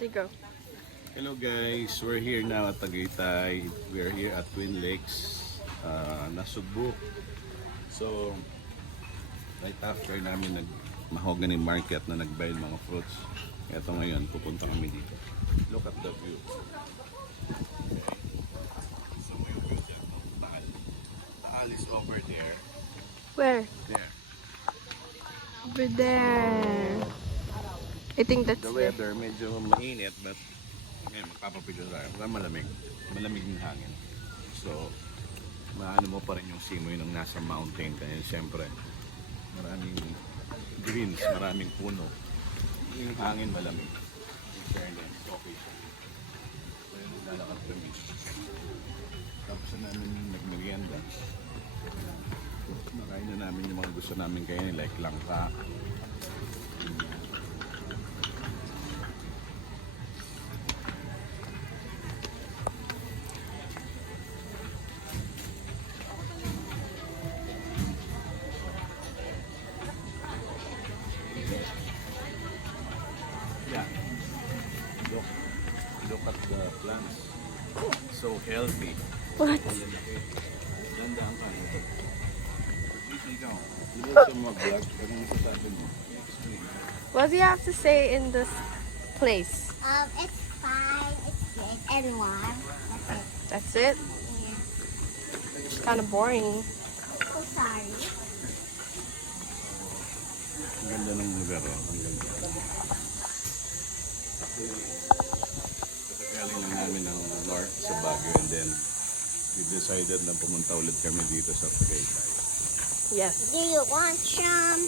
There you go. Hello guys, we're here now at Tagaytay. We're here at Twin Lakes, Nasugbu. So, right after namin mahogany market na nagbayad mga fruits. Ito ngayon, pupunta kami dito. Look at the view. So, may view dyan. Taal is over there. Where? There. Over there. I think that's The it. weather medyo mainit but ngayon magpapapidyo tayo. Malamig. Malamig ng hangin. So, maano mo pa rin yung simoy ng nasa mountain. Kaya siyempre, maraming greens, maraming puno. Yung hangin malamig. In fairness, okay siya. Kaya naglalakad kami. Tapos na namin nagmerienda. Nakain na namin yung mga gusto namin kainin like langka. Yeah. Look at the plants. So healthy. What? Ganda ang kanin. Ikaw, ilan sa mga vlog, anong masasabi mo? Explain. What do you have to say in this place? It's fine, it's big and warm. That's That's it? it. Yeah. It's kind of boring. So sorry. Ang ganda ng lugar, oh. Ang ganda. Kakagaling lang namin ng north sa Baguio and then we decided na pumunta ulit kami dito sa Tagaytay. Do Yes. you want some?